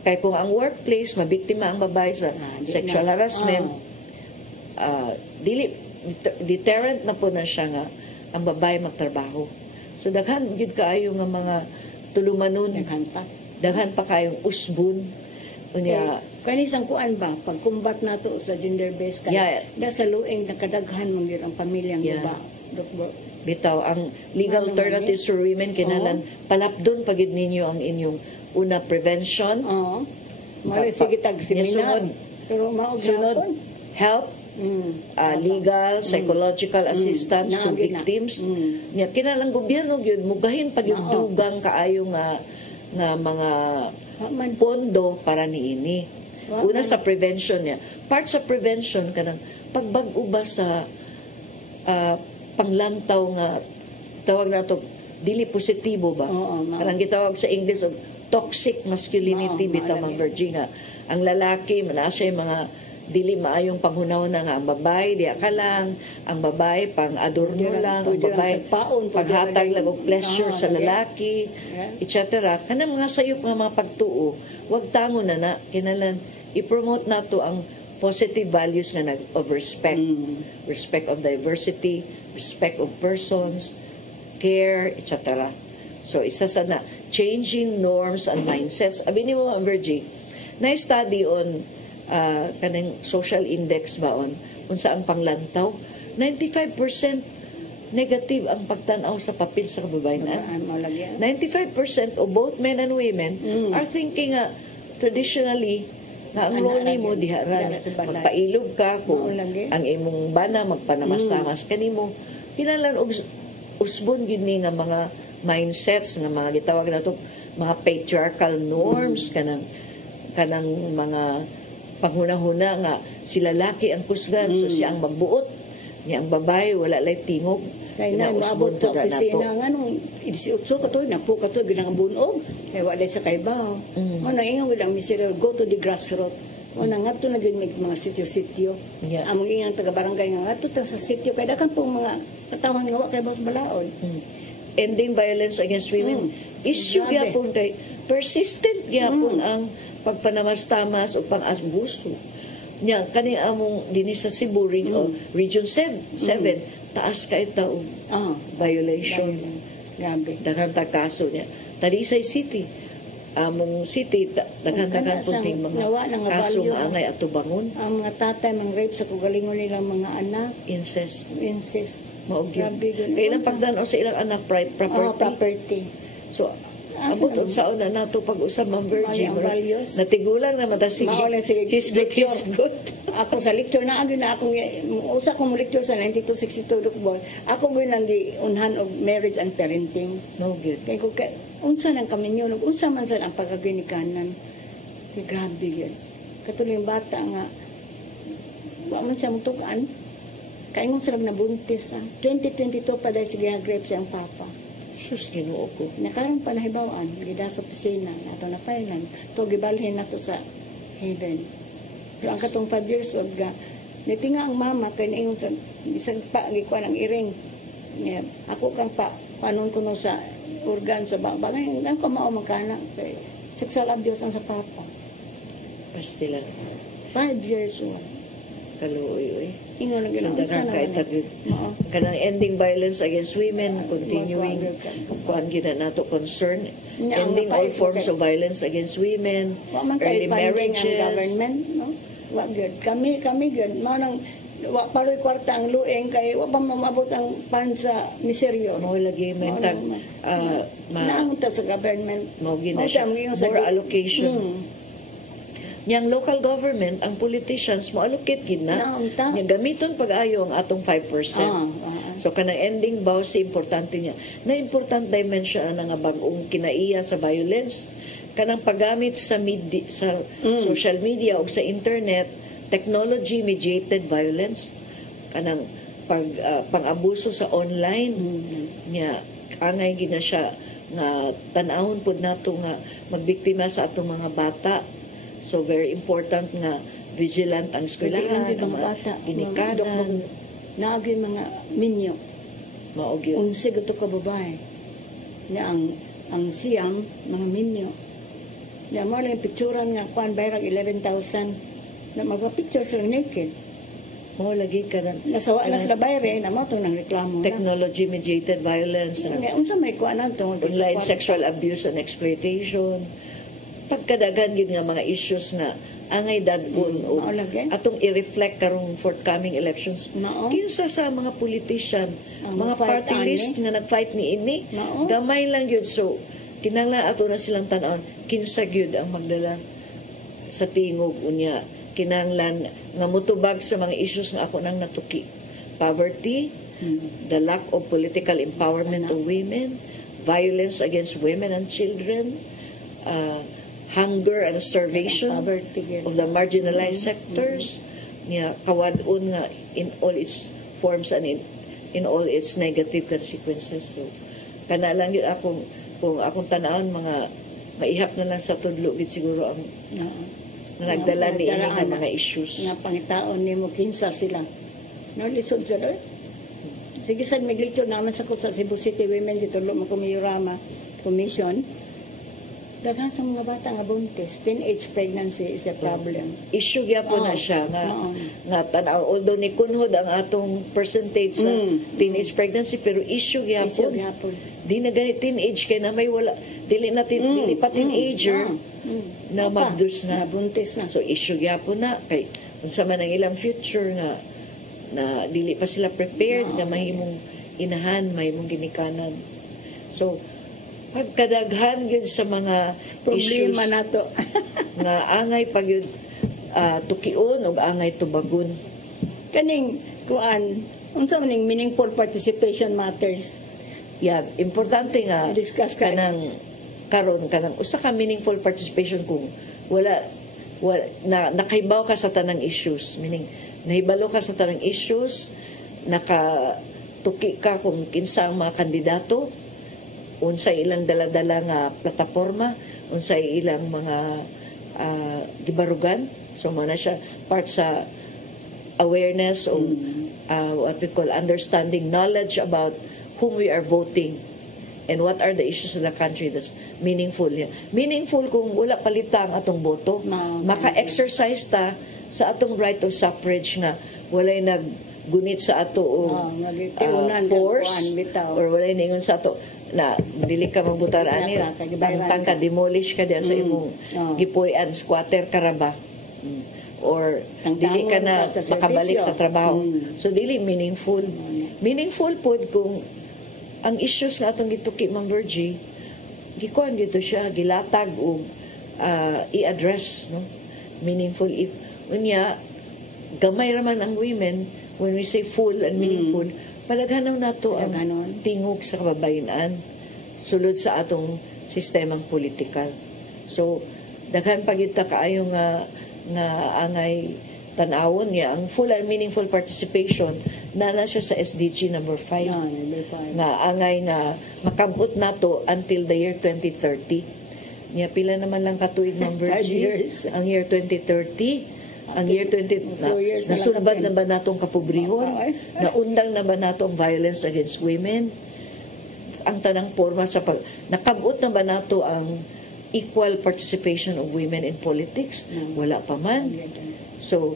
Kaya kung ang workplace, mabiktima ang babae sa sexual harassment, deterrent na po na siya nga ang babae magtrabaho. So, daghan yun kaayo nga mga tulumanon. Daghan pa kayong usbon. Kanisang kuan ba, pagkumbat na to sa gender-based kaya, sa luing nakadaghan mong yun ang pamilyang iba. Bitaw, ang legal alternatives for women, kinalan, palapdon pagid ninyo ang inyong una, prevention. Sige tag-seminar. Pero sunod, help, legal, psychological assistance to victims. Kinalang gobyerno yun, mugahin pag yung dugang kaayo nga mga pondo para niini. Una sa prevention niya. Part sa prevention, kanang pagbag-uba sa panglantaw nga, tawag na to, dili positibo ba? Oo, Kanang gitawag sa English og toxic masculinity bitaw Ma'am Virginia. Ang lalaki manasa mga dili maayong panghunaw na nga ang babae diya ka lang, ang babae pang adorno lang, ang babae paghatag lang og pleasure sa lalaki, etc. Kanang mga sayop nga mga pagtuo, wag tango na kinalan i-promote nato ang positive values nga of respect, respect of diversity, respect of persons, care, etc. So isa sa na changing norms and mindsets. Abi ni mo Ma'am Virgie, na-study on kanang social index baon unsa ang panglantaw, 95% negative ang pagtanaw sa papel sa kababayenan. 95% of both men and women are thinking traditionally nga ang role mo diha ra magpailog ka kung ang imong bana magpanamasamas kanimo. Kinahanglan og usbon gid ni nga mga mindsets nga mga gitawag nato mga patriarchal norms kanang mga panghuna-huna nga si lalaki ang kusgan so siya ang magbuot niya ang babae wala lay tingog kay na maabot sa opisina nga nung 18 kato na po kato ginang bunog kay wala sa kaybaw ano ingon lang misero go to the grassroots una nga to na gyud mga sitio-sitio among ingang taga barangay nga ato ta sa sitio kay dakan po mga katawhan nga wa kay boss balaod. Ending violence against women issue gyapon kay persistent gyapon ang pagpanamastamas o pang-abuso niya kani among dinhi sa Cebu Region 7 taas kay taong violation grabe daghang kaso niya Talisay City among city daghang punting mga kaso nga angay atubangon ang mga tatay mang rape sa kugalingon nilang mga anak incest maugyo kailan pagdanaw sa ilang anak property so abot sa una nato pag-usab Ma'am Virgie natigulang na matasig hisgot ako sa lecture na agin na akong usa ko mo lecture sa 9262 boy ako gyud nang giunhan og marriage and parenting no good kay ko unsa nang kami nyo unsa man sa ang pagkaginikanan grabe gyud katuloy yung bata nga wa man siya mutukan kay ngon sila nabuntis 2022 pa dahil sige grape siyang papa sus Ginoo ko nakaron pa nahibawaan gida sa opisina nato na pailan to gibalhin nato sa heaven pero ang katong 5 years old ga nitinga ang mama kay ingon sa bisag pa gikuan ang iring ako kang panon kuno sa organ sa bagay ang kamao magkana kay sexual abuse ang sa papa pastilan 5 years old kaluoy ingon ang ginawa sa kanang ending violence against women continuing kuan gina nato concern ending all forms of violence against women early marriages government no wa gyud kami gyud mo nang wa paroy kwarta ang lueng kay wa pa mamabot ang pan sa miseryo mo lagi mentag naangon ta sa government mo gina siya more allocation niyang local government, ang politicians mo allocate gid na. Nya gamiton pag-ayo ang atong 5%. So kanang ending boss importante niya. Na important dimension na nga bag-ong kinaiya sa violence kanang paggamit sa social media o sa internet, technology mediated violence kanang pang-abuso sa online niya angay gid na siya nga tan-awon pud nato nga magbiktima sa atong mga bata. So, very important nga vigilant ang eskwelahan, ang mga bata, ginikanan. Naagin mga minyo. Maugyo. Kung sigo to ka babae, na ang siyam, mga minyo. Na mo lang yung picturean nga, kuan bayrang 11,000, na magpa-picture sila naked. Mo lagi ka na. Nasawa na sila bayre, na mo itong nang reklamo. Technology-mediated violence. Unsa may kuanan itong online sexual abuse and exploitation. Pagkadagan yun nga mga issues na angay dadbon o atong i-reflect karong forthcoming elections. Kinsa sa mga politician, mga party list nga nag-fight ni ini, gamay lang yun. So, kinanglan ato na silang tanawon, kinsa gyud ang magdala sa tingog unya. Kinanglan nga mutubag sa mga issues nga ako nang natuki. Poverty, the lack of political empowerment of women, violence against women and children, hunger and starvation of the marginalized sectors niya kawadun nga in all its forms and in all its negative consequences. So kana lang yun akong kung akong tanawon mga maihap na lang sa tudlo gid siguro ang nagdala ni ini nga mga issues nga pangitaon nimo kinsa sila no lisod sa doy. Sige sad miglito naman sa kusa Cebu City Women dito lo makumiyurama commission. Daghan sa mga bata nga buntis, teenage pregnancy is a problem. Issue gyapon na siya nga tanaw although ni kunhod ang atong percentage sa teenage pregnancy pero issue gyapon. Di na ganit teenage kay na may wala dili pa teenager na magdus na buntis na. So issue gyapon na kay unsa man ang ilang future na dili pa sila prepared nga mahimong inahan, mahimong ginikanan. So pagkadaghan yun sa mga issues problema nato nga angay pag yun tukion o angay tubagon. Kaning kuan unsa man ning meaningful participation matters. Yeah, importante nga discuss kanang karon kanang usa ka meaningful participation kung wala nakaibaw ka sa tanang issues, meaning nahibalo ka sa tanang issues, nakatuki ka kung kinsa ang mga kandidato, unsay ilang dala-dala nga plataporma, unsay ilang mga gibarugan. So mo na siya part sa awareness o what we call understanding, knowledge about whom we are voting and what are the issues of the country that's meaningful. Meaningful kung wala palita ang atong boto, maka-exercise ta sa atong right of suffrage nga walay naggunit sa ato force or walay ningon sa ato na dili ka magbutar ani tangtang ka demolish ka diya sa imong gipuy-an squatter ka ra ba or dili ka na makabalik sa trabaho. So dili meaningful pod kung ang issues nga atong gituki Ma'am Virgie gikuan dito siya gilatag o i-address no meaningful if unya gamay raman ang women when we say full and meaningful palaganaw nato ang tingog sa kababayan sulod sa atong sistemang politikal. So daghan pagita kaayo nga angay tan-awon niya ang full and meaningful participation na siya sa SDG number 5 nga angay nga makabot nato until the year 2030 niya pila naman lang katuig Ma'am Virgie ang year 2030 ang year 20 nasulbad na ba natong kapobrehon naundang na ba natong violence against women ang tanang forma sa nakabot na ba nato ang equal participation of women in politics wala pa man. So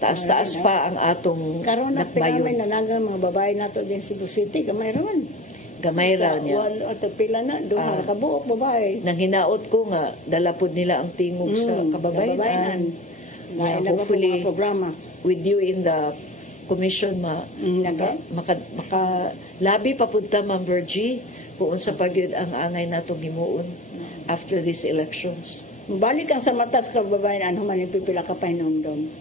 taas-taas pa ang atong karon na pinamay nananggang mga babae nato din Cebu City gamay raw niya at pila na duha ka buok babae nang hinaot ko nga dalapod nila ang tingog sa kababayan. Hopefully with you in the commission makalabi papunta Ma'am Virgie kung unsa pagyud ang angay natong himuon after these elections. Balik ang sa matas kababayan human pipila ka pahinumdom.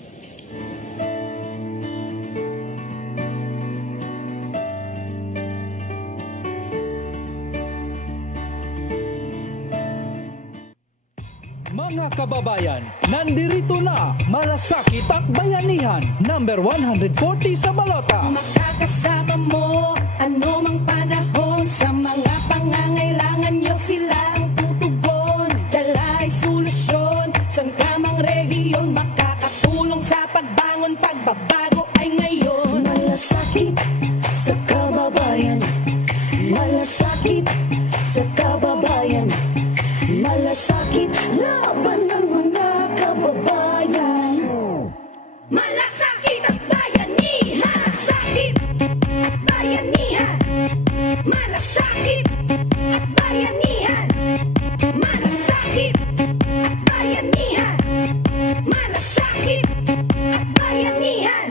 Mga kababayan, nandirito na Malasakit at Bayanihan, number 140 sa Balota. Makakasama mo ano mang panahon sa mga pangangailangan nyo sila ang tutugon. Dalay solusyon sa kamang rehiyon makakatulong sa pagbangon pagbabago ay ngayon. Malasakit sa kababayan, malasakit sa kababayan, malasakit laban ng mga kababayan. Malasakit at bayanihan, sakit at bayanihan. Malasakit at bayanihan, malasakit at bayanihan, malasakit at bayanihan.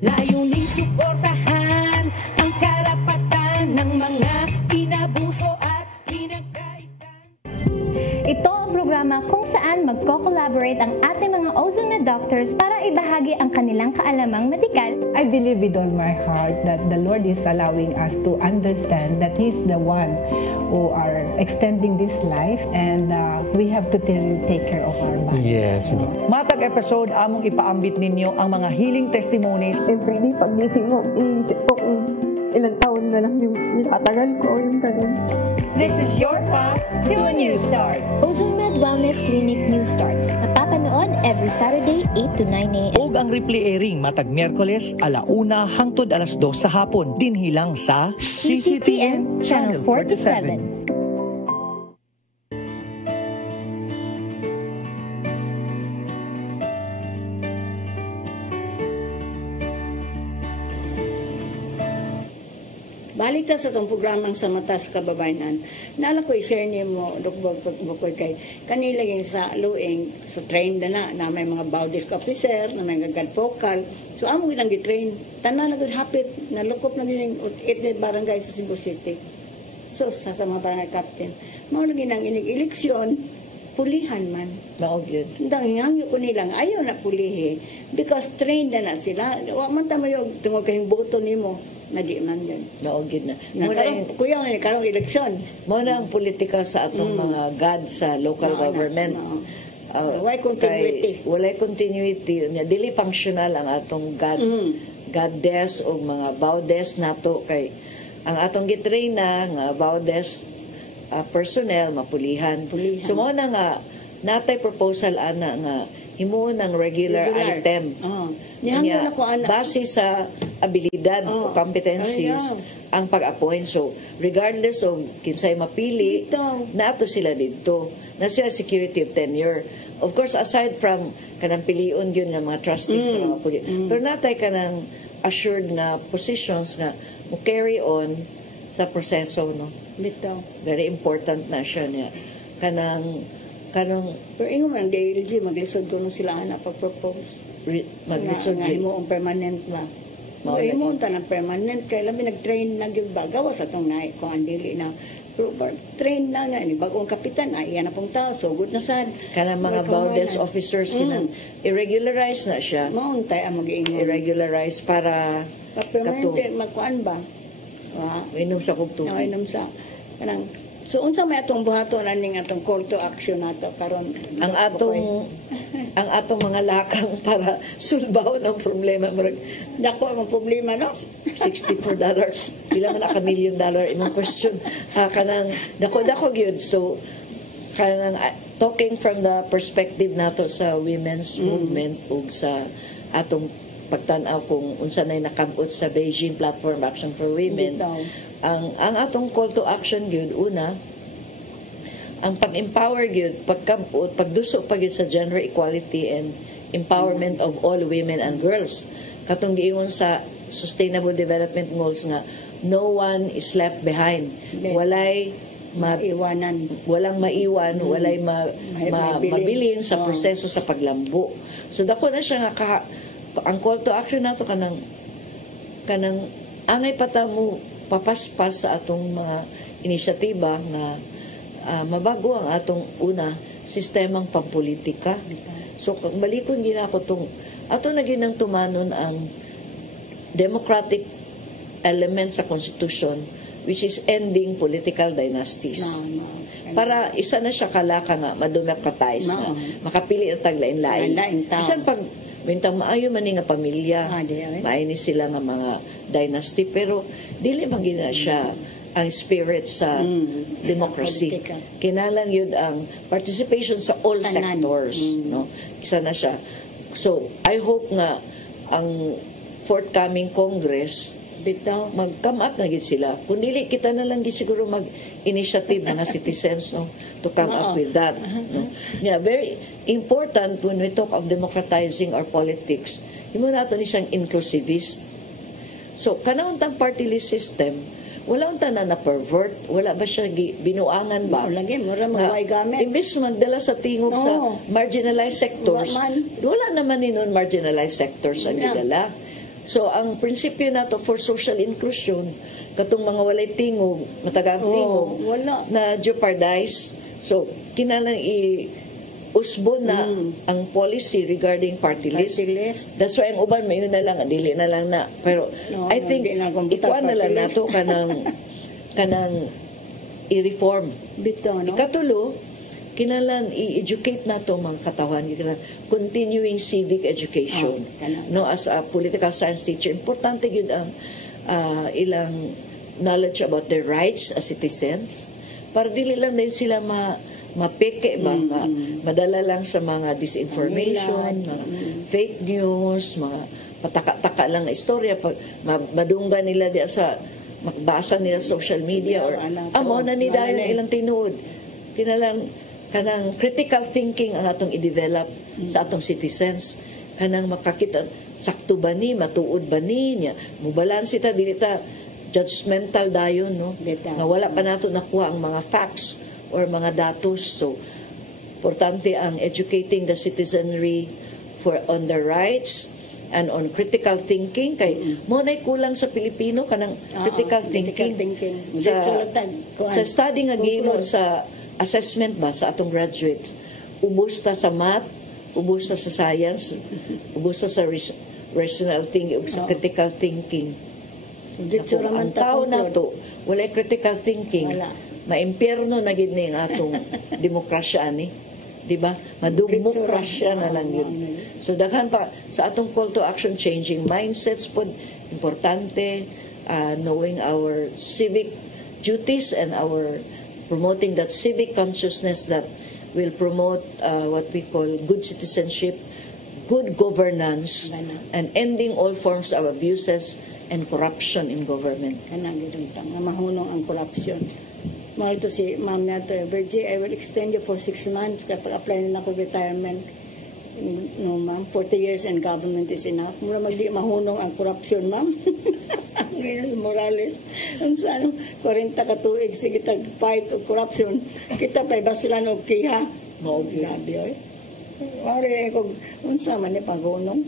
Layuning suportahan ang karapatan ng mga inabuso at pinagkaitan. Ito ang programa kung saan magko-collaborate ang ating mga ozone doctors para ibahagi ang kanilang kaalamang medikal. I believe with all my heart that the Lord is allowing us to understand that He's the one who are extending this life and we have to take care of our body. Yes. Matag episode, among ipaambit ninyo ang mga healing testimonies. Every day, pag gising mo, iisip ko kung ilang taon na lang yung itatagal ko, yung ganun. This is your path to a new start. OzoMed Wellness Clinic New Start. Napapanood every Saturday, 8 to 9 a.m. Og ang replay airing matag Miyerkules, 1:00 hangtod 2:00 sa hapon. Dinhilang sa CCTN Channel 47. Balik ta sa itong programang sa mata sa kababayanan. Naala ko i-share niyo mo, Bukoy, kay kanila yung sa luing, so trained na may mga Baudis officer, na may gagad vocal. So amo ilang gitrain. Tanan na good hapit, nalukop na din yung 8 barangay sa Cebu City. So sa mga barangay captain, maulagi ng inig-eleksyon, pulihan man. Maogyod. Hangyo ko nilang, ayaw na pulihi. Because trained na sila. Wa man tama yung tungkol kayong boto nimo. Na di man yun. Naogid na. Kuya, karong eleksyon. Muna ang politika sa atong mga God sa local government. Walay continuity. Walay continuity. Dili functional ang atong God. Goddess o mga Baudes nato kay ang atong gitrain na nga Baudes personnel mapulihan. So mo na nga natay proposal ana nga himuon ng regular item. Base sa abilidad o competencies ang pag-appoint. So, regardless of kinsay mapili, nato sila dito. Na sila security of tenure. Of course, aside from kanang piliun yun ng mga trustees sa mga puli. Pero natay kanang assured na positions na mo carry on sa proseso. No? Very important na siya niya. Kanang pero ingo man DLG maglisod ko nung sila na pag-propose maglisod nga himuong permanent ba himuong tanang permanent kaya labi nag-train na ba gawas atong naik ko ang dili na pero train na nga ni bagong kapitan iyan na pong tao so good na sad kanang mga Baudes officers kinang irregularize na siya mauntay ang mag-iingon irregularize para permanent magkuan ba inom sa kugtubig inom sa kanang so unsa may atong buhaton aning atong call to action nato karon ang atong mga lakang para sulbaw ng problema dako ang problema no $64 ilang na ka $1 million imong question kanang dako gyud so kanang talking from the perspective nato sa women's movement ug sa atong pagtan-aw kung unsa nay nakabot sa Beijing Platform Action for Women ang atong call to action gyud una ang pag-empower gyud pagkabot pagduso pa gyud sa gender equality and empowerment of all women and girls katong giingon sa Sustainable Development Goals nga no one is left behind walay walang maiwan walay mabilin sa proseso sa paglambo so dako na siya nga ang call to action nato kanang angay pata mo papaspas sa atong mga inisyatiba na mabago ang atong una sistemang pampolitika. So balikon gina ko tong ato na ginang tumanon ang democratic element sa constitution which is ending political dynasties. Para isa na siya kalaka nga mademocratize na makapili ang taglain-lain. Bisan pag bintang maayo man nga pamilya, maayni sila nga mga dynasty pero dili man gina siya ang spirit sa democracy. Kinalang yun ang participation sa all sectors. No? Isa na siya. So, I hope nga ang forthcoming Congress mag-come up na gid sila. Kung dili, kita na lang siguro mag-initiative ng citizens to come up with that. No? Yeah, very important when we talk of democratizing our politics. Himo nato ni siyang inclusivist. So, kanauntang party list system, wala unta na pervert, wala ba siya binuangan ba? Lagi, mura maway gamit. Imbis magdala sa tingog sa marginalized sectors, wala naman ninon marginalized sectors ang gidala. So, ang prinsipyo nato for social inclusion, katong mga walay tingog, matagang tingog, na jeopardize. So, kinalang usbo na ang policy regarding party list. That's why ang uban may na lang, dili na lang na. Pero I think ikuan na lang nato kanang i-reform. Ikatulo, kinalan i-educate nato mga katawan, continuing civic education. No, as a political science teacher, importante gyud ang ilang knowledge about their rights as citizens, para dili lang din sila mapeke ba, madala lang sa mga disinformation, mga fake news, mga pataka-taka lang na istorya, madungga nila di sa makbasa nila social media or amo na ni dayon ilang tinuod. Kinalang kanang critical thinking ang atong i-develop sa atong citizens, kanang makakita sakto ba ni, matuod ba ni niya, mubalansi ta dili ta judgmental dayon, no, na wala pa nato nakuha ang mga facts or mga datos. So importante ang educating the citizenry on the rights and on critical thinking, kay mo nay kulang sa Pilipino kanang critical thinking. Sa study nga gimo sa assessment ba sa atong graduates, ubos ta sa math, ubos ta sa science, ubos ta sa rational thinking ug sa critical thinking. Ang tao na to wala critical thinking, maimpyerno na gid ni ang atong demokrasya ani, di ba? Mademokrasya na lang yun. So daghan pa sa atong call to action, changing mindsets pod importante, knowing our civic duties and our promoting that civic consciousness that will promote what we call good citizenship, good governance, and ending all forms of abuses and corruption in government. Kanang gidungtang nga mahunong ang corruption. Mao ito si Ma'am nato, Virgie, I will extend you for 6 months kapag apply na ako retirement. No, ma'am, 40 years in government is enough. Mura magdi mahunong ang corruption, ma'am. Morales. Ang saan, 40 ka tuig, sige tag-fight o corruption. Kita pa'y basilan o kiha. Grabe, oy. Ori, kung unsa man ni paghunong.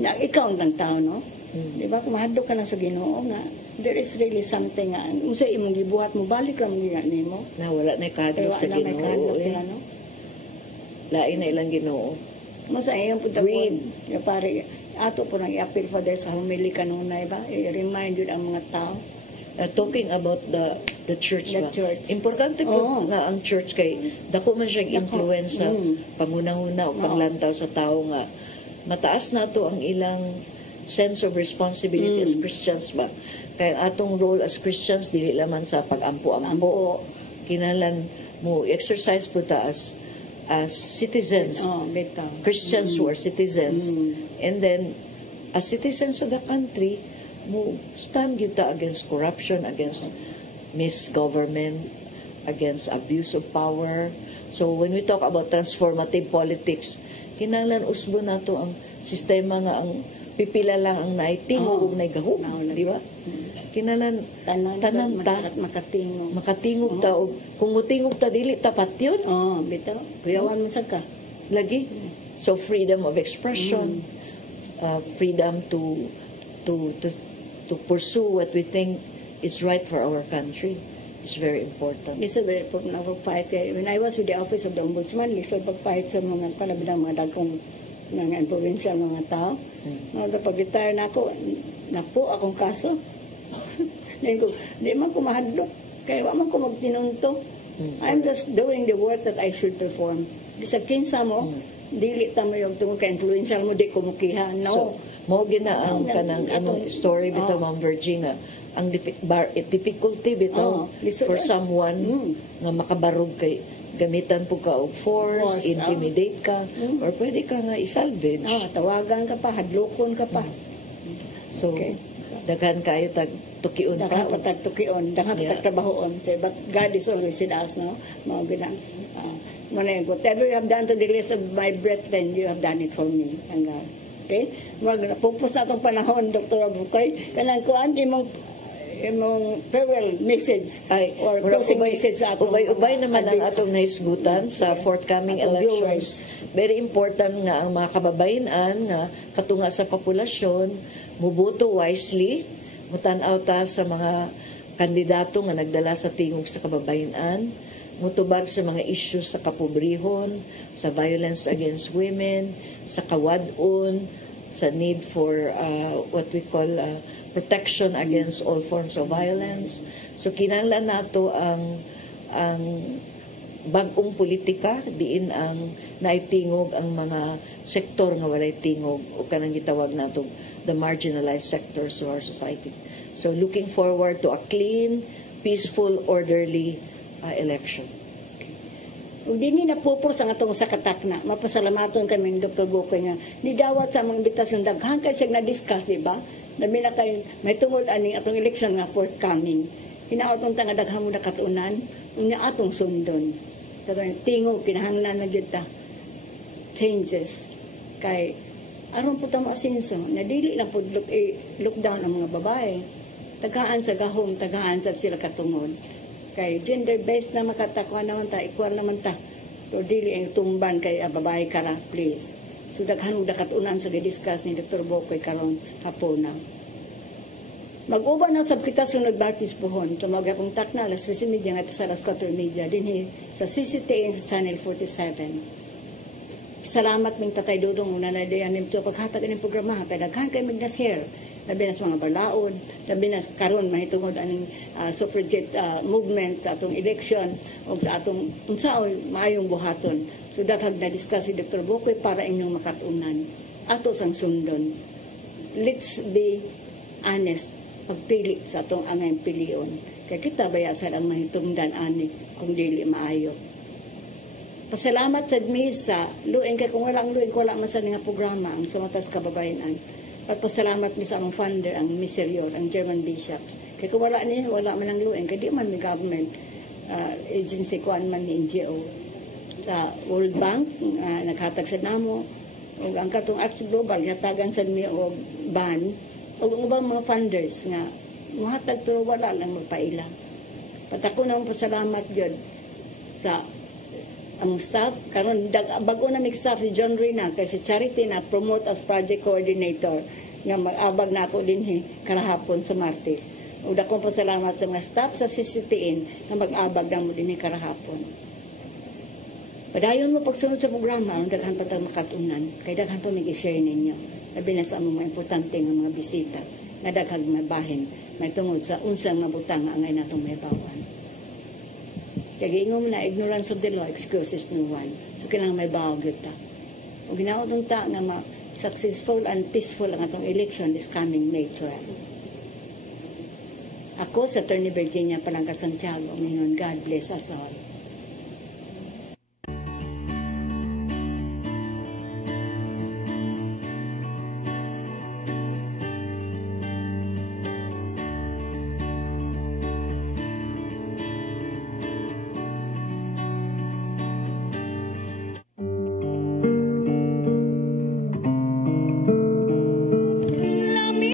Ikaw ang tao, no? Di ba, kung mahadlo ka lang sa Ginoo nga, there is really something nga, unsa imong gibuhat mo, balik lang nga nimo. Na wala na kadlo sa Ginoo. No? Lain na ilang Ginoo. Masa ayun po tapon, pare, ato po nang i-appeal for sa humili kanunay ba? I-remind yun ang mga tao. Talking about the church ba? Church. Importante po nga ang church kay dako man siyang influence sa pangunahuna o panglantaw sa tao nga mataas na to ang ilang sense of responsibility as Christians ba? Kaya atong role as Christians dili lamang sa pag-ampo-ampo. Kinalan mo exercise po ta as citizens, Christians who are citizens, and then as citizens of the country, mo stand kita against corruption, against misgovernment, against abuse of power. So when we talk about transformative politics, kinahanglan usbo nato ang sistema nga ang pipila lang ang naitingog ug naigahom, di ba? Kinanan tanan ta makatingog ta og kung mutingog ta dili tapat yun. Bitaw kuyawan mo sad ka lagi. So freedom of expression, freedom to pursue what we think is right for our country is very important. It's a very important fight. When I was with the office of the ombudsman, lisod pag-fight sa mga panabidang mga dagkong mga provincial mga tao. Pag-retire na ako, napo akong kaso. Di man ko mahadlok. Kaya wa man ko magtinunto. I'm just doing the work that I should perform. Bisag kinsa mo, dili ta mo yung tungkol ka-influential mo, di ko mukiha. No. So, mo gina ang kanang anong story bitaw, Ma'am Virginia, ang difficulty bitaw for someone nga makabarog kay gamitan po ka og force, intimidate ka, or pwede ka nga isalvage. Tawagan ka pa, hadlokon ka pa. So, daghan kayo tukion pa. Daghan pa tukion, daghan pa trabahoon. But God is always with us, no? Mga ginang. Whatever you have done to the least of my brethren, you have done it for me. And God. Okay? Pupos na itong panahon, Dr. Abukay. Kanang kuhan, imong farewell message or closing message sa atong ubay naman ang atong naisgutan sa forthcoming elections. Very important nga ang mga kababayan nga katunga sa populasyon muboto wisely, mutan-aw ta sa mga kandidato nga nagdala sa tingog sa kababayan, mutubag sa mga issues sa kapobrehon, sa violence against women, sa kawadon, sa need for what we call protection against all forms of violence. So kinahanglan nato ang bag-ong politika diin ang naitingog ang mga sektor nga walay tingog o kanang gitawag nato the marginalized sectors of our society. So looking forward to a clean, peaceful, orderly election. Kung di ni napupos ang atong sakatak na, mapasalamaton kami ng Dr. Bukoy nga, nidawat sa mga imbitasyon daghan kay siya na-discuss, di ba? Nabi na kayo, may tungod ani atong election nga forthcoming. Hinaotong tanga daghan mo na katunan, unya atong sundon. Pero tingog, kinahanglan na yun ta. Changes. Kay, aron po tamo asinso, nadili lang po lockdown ang mga babae. Tagaan sa gahom, tagaan sa sila katungod. Kay gender-based na makatakwa naman ta, equal naman ta. So, dili ang tumban kay babae kara, please. So, daghan mo dakatunan sa discuss ni Dr. Bukoy karon hapon na. Mag-uba na sab kita sunod Martis pohon. Tumawag akong takna, alas 3:30 nga ito sa alas 4:30. Dinhi sa CCTN sa Channel 47. Salamat ming Tatay Dudong na nadayan nito paghatag ng programa. Kaya daghan kayo mag-share. Labi na sa mga balaod, labi na karon mahitungod ang suffragette movement sa atong election o sa atong unsaoy maayong buhaton. So daghang na-discuss si Dr. Bukoy para inyong makatunan. Ato sang sundon. Let's be honest pagpili sa atong angay pilion. Kaya kita bayasan ang mahitungdan ani kung dili maayo. Pasalamat sa sa lueng kay kung walang lueng wala man sa nga programa ang Samatas Kababayan. Pagpasalamat mi sa among funder, ang Miserior, ang German Bishops. Kaya kung wala niya, wala man ang lueng. Kaya di man may government agency, kuan man ni NGO. Sa World Bank, naghatag sa namo. O ang katong Arts Global, hatagan sa mi o ban. O ubang mga funders nga, muhatag to wala lang magpaila. Patako na pasalamat yun sa ang staff, karon bago na mig staff si John Rina kay si Charity na promote as project coordinator nga mag-abag na ako din karahapon sa Martes. Ug dakong pasalamat sa mga staff sa CCTN na mag-abag na mo din karahapon. Padayon mo pagsunod sa programa, ang daghan pa tayong makatunan, kay daghan pa mig i-share ninyo. Labi na sa among mga importante nga mga bisita, nga daghang may bahin, may tungod sa unsang nga butang nga angay natong may bawan. Kaya ingom na ignorance of the law excuses no one. So kailangan may bawag ta. O ginawa nung ta nga successful and peaceful ang atong election this coming May 12. Ako sa Attorney Virginia Palangka Santiago, ngayon God bless us all.